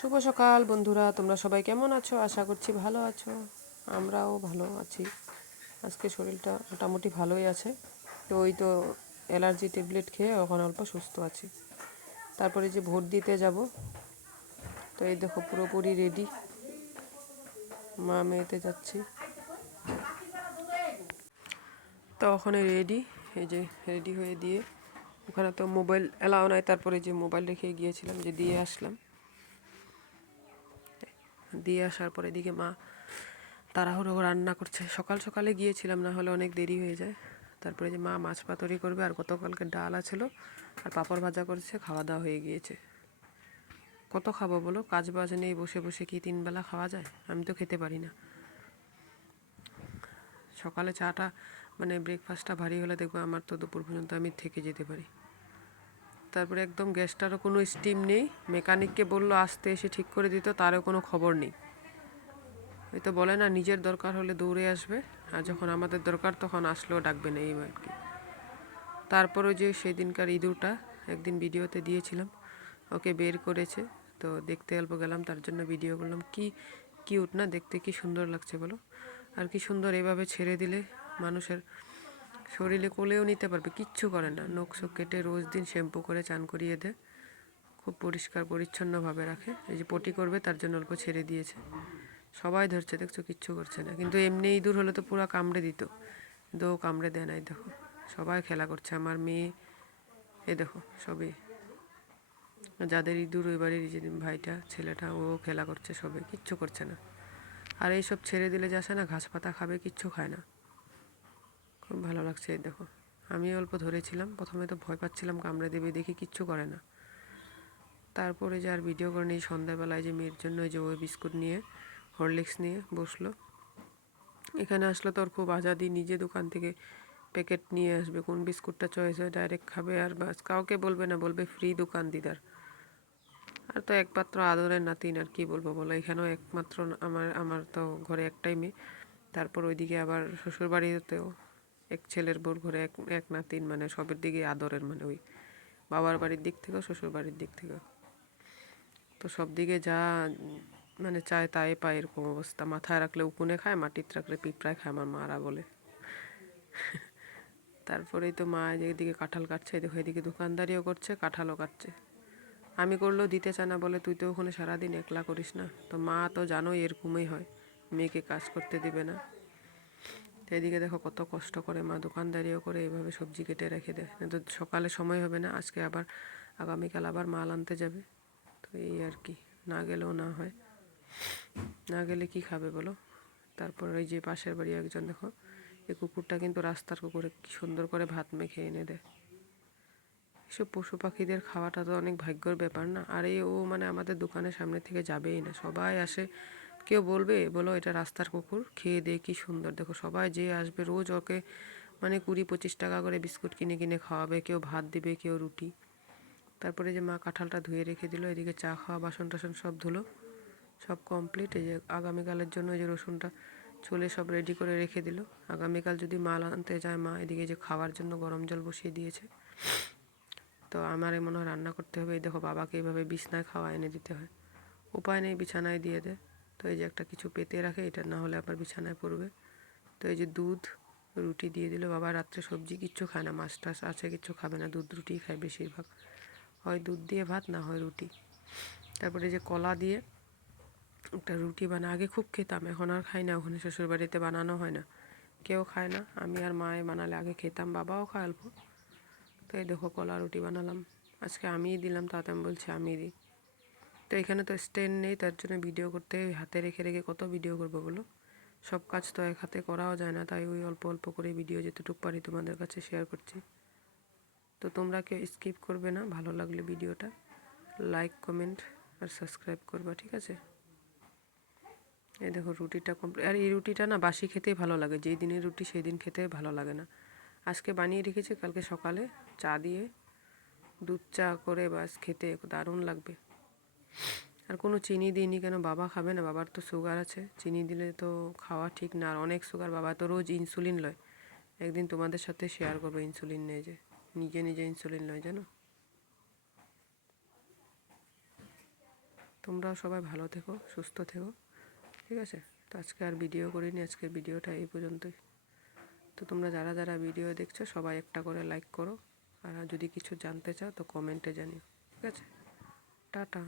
শুভ সকাল বন্ধুরা, তোমরা সবাই কেমন আছো? আশা করছি ভালো আছো। আমরাও ভালো আছি। আজকে শরীরটা মোটামুটি ভালোই আছে। তো ওই তো অ্যালার্জি ট্যাবলেট খেয়ে এখন অল্প সুস্থ আছি। তারপরে যে ভোট দিতে যাব, তো এই দেখো পুরোপুরি রেডি, মা মেয়েতে যাচ্ছি। তো ওখানে রেডি, এই যে রেডি হয়ে দিয়ে ওখানে তো মোবাইল অ্যালাও নাই, তারপরে যে মোবাইল রেখে গিয়েছিলাম যে দিয়ে আসলাম। দিয়ে আসার পরে এদিকে মা তাড়াহুড়ো রান্না করছে। সকাল সকালে গিয়েছিলাম, না হলে অনেক দেরি হয়ে যায়। তারপরে যে মা মাছ পাতুরি করবে, আর গতকালকে ডাল আছিল আর পাঁপড় ভাজা করেছে। খাওয়া দাওয়া হয়ে গিয়েছে। কত খাবো বলো? কাজ বাজ নেই, বসে বসে কি 3 বেলা খাওয়া যায়? আমি তো খেতে পারি না। সকালে চাটা মানে ব্রেকফাস্টটা ভারী হলে দেখবো আমার তো দুপুর পর্যন্ত আমি থেকে যেতে পারি। তারপরে একদম গ্যাসটারও কোনো স্টিম নেই। মেকানিককে বললো আসতে, এসে ঠিক করে দিত, তারও কোনো খবর নেই। এই তো বলে না, নিজের দরকার হলে দৌড়ে আসবে, আর যখন আমাদের দরকার তখন আসলেও ডাকবে না, এই আর কি। তারপরে যে সেদিনকার ইঁদুরটা একদিন ভিডিওতে দিয়েছিলাম, ওকে বের করেছে, তো দেখতে অল্প গেলাম, তার জন্য ভিডিও করলাম। কি কিউট না দেখতে, কি সুন্দর লাগছে বলো? আর কি সুন্দর এভাবে ছেড়ে দিলে মানুষের শরীরে কোলেও নিতে পারবে, কিচ্ছু করে না। নখ চোখ কেটে রোজ দিন শ্যাম্পু করে চান করিয়ে দেয়, খুব পরিষ্কার পরিচ্ছন্নভাবে রাখে। এই যে পটি করবে তার জন্য অল্প ছেড়ে দিয়েছে, সবাই ধরছে, দেখছো, কিচ্ছু করছে না। কিন্তু এমনি ইঁদুর হলে তো পুরো কামড়ে দিত, কিন্তু ও কামড়ে দেয় নাই। দেখো সবাই খেলা করছে, আমার মেয়ে, এ দেখো সবই যাদের ইঁদুর ওই বাড়ির যে ভাইটা ছেলেটা, ও খেলা করছে, সবে কিচ্ছু করছে না। আর এইসব ছেড়ে দিলে যাচ্ছে না, ঘাস পাতা খাবে, কিচ্ছু খায় না। খুব ভালো লাগছে। এই দেখো, আমি অল্প ধরেছিলাম, প্রথমে তো ভয় পাচ্ছিলাম কামড়ে দেবে, দেখি কিচ্ছু করে না। তারপরে যে আর ভিডিও করে নেই, সন্ধ্যাবেলায় যে মেয়ের জন্য যে ওই বিস্কুট নিয়ে হরলিক্স নিয়ে বসলো। এখানে আসলে তোর খুব আজাদি, নিজে দোকান থেকে প্যাকেট নিয়ে আসবে, কোন বিস্কুটটা চয়েস হয় ডাইরেক্ট খাবে, আর বাস, কাউকে বলবে না, বলবে ফ্রি দোকান দিদার। আর তো একমাত্র আদরের নাতিন, আর কি বলবো বলো? এখানেও একমাত্র আমার আমার তো ঘরে একটাই মেয়ে, তারপর ওইদিকে আবার শ্বশুরবাড়িতেও এক ছেলের বোর ঘরে এক এক নাতিন, মানে সবের দিকে আদরের, মানে ওই বাবার বাড়ির দিক থেকেও শ্বশুর বাড়ির দিক থেকেও। তো সব দিকে যা মানে চায় তাই পায়, এরকম অবস্থা। মাথায় রাখলে উকুনে খায়, মাটিতে রাখলে পিঁপড়ায় খায়, আমার মারা বলে। তারপরেই তো মা এদিকে কাঁঠাল কাটছে, দেখো এদিকে দোকানদারিও করছে, কাঁঠালও কাটছে। আমি করলেও দিতে চায় না, বলে তুই তো ওখানে সারাদিন একলা করিস না। তো মা তো জানোই এরকমই হয়, মেয়েকে কাজ করতে দিবে না। তো এদিকে দেখো কত কষ্ট করে মা দোকানদারিও করে, এইভাবে সবজি কেটে রেখে দেয়, তো সকালে সময় হবে না। আজকে আবার আগামীকাল আবার মাল আনতে যাবে, তো এই আর কি, না গেলেও না হয়। না গেলে কি খাবে বলো? তারপর ওই যে পাশের বাড়ি একজন, দেখো এই কুকুরটা কিন্তু রাস্তার কুকুরে কি সুন্দর করে ভাত মেখে এনে দেয়। এসব পশু পাখিদের খাওয়াটা তো অনেক ভাগ্যর ব্যাপার না? আর এই ও মানে আমাদের দোকানের সামনে থেকে যাবেই না, সবাই আসে। কেউ বলবে বলো এটা রাস্তার কুকুর, খেয়ে দে কি সুন্দর, দেখো সবাই যে আসবে রোজ ওকে মানে 20-25 টাকা করে বিস্কুট কিনে কিনে খাওয়াবে, কেউ ভাত দিবে, কেউ রুটি। তারপরে যে মা কাঁঠালটা ধুয়ে রেখে দিল, এদিকে চা খাওয়া বাসন টাসন সব ধুলো, সব কমপ্লিট। এই যে আগামীকালের জন্য এই যে রসুনটা ছুলে সব রেডি করে রেখে দিল। আগামীকাল যদি মাল আনতে যায় মা, এদিকে যে খাওয়ার জন্য গরম জল বসিয়ে দিয়েছে। তো আমার মনে হয় রান্না করতে হবে। এই দেখো বাবাকে এইভাবে বিছানায় খাওয়া এনে দিতে হয়, উপায় নেই, বিছানায় দিয়ে দেয়। তো এই যে একটা কিছু পেতে রাখে, এটা না হলে আবার বিছানায় পড়বে। তো এই যে দুধ রুটি দিয়ে দিল। বাবা রাত্রে সবজি কিচ্ছু খায় না, মাছ টাছ আছে কিচ্ছু খাবে না, দুধ রুটিই খায় বেশিরভাগ, হয় দুধ দিয়ে ভাত, না হয় রুটি। তারপরে যে কলা দিয়ে একটা রুটি বানায়, আগে খুব খেতাম, এখন আর খাই না, ওখানে শ্বশুরবাড়িতে বানানো হয় না, কেউ খায় না। আমি আর মায়ে বানালে আগে খেতাম, বাবাও খায় অল্প। তো এই দেখো কলা রুটি বানালাম, আজকে আমিই দিলাম, তাতে আমি বলছি আমি দিই। তো এখানে তো স্ট্যান্ড নেই, তার জন্য ভিডিও করতে হাতে রেখে রেখে কত ভিডিও করবো বলো? সব কাজ তো এক হাতে করাও যায় না, তাই ওই অল্প অল্প করে ভিডিও যেতটুকু পারি তোমাদের কাছে শেয়ার করছি। তো তোমরা কেউ স্কিপ করবে না, ভালো লাগলে ভিডিওটা লাইক কমেন্ট আর সাবস্ক্রাইব করবা, ঠিক আছে? এই দেখো রুটিটা কমপ্লিট। আর এই রুটিটা না বাসি খেতেই ভালো লাগে, যেই দিনের রুটি সেই দিন খেতে ভালো লাগে না। আজকে বানিয়ে রেখেছি, কালকে সকালে চা দিয়ে দুধ চা করে বাস খেতে দারুণ লাগবে। আর কোনো চিনি দিইনি, কেন বাবা খাবে না, বাবার তো সুগার আছে, চিনি দিলে তো খাওয়া ঠিক না। আর অনেক সুগার, বাবা তো রোজ ইনসুলিন লয়। একদিন তোমাদের সাথে শেয়ার করবো ইনসুলিন নিয়ে, যে নিজে নিজে ইনসুলিন লয়, জানো? তো তোমরাও সবাই ভালো থেকো, সুস্থ থেকো, ঠিক আছে? তো আজকে আর ভিডিও করিনি, আজকের ভিডিওটা এই পর্যন্তই। তো তোমরা যারা যারা ভিডিও দেখছো সবাই একটা করে লাইক করো, আর যদি কিছু জানতে চাও তো কমেন্টে জানিও, ঠিক আছে? টাটা।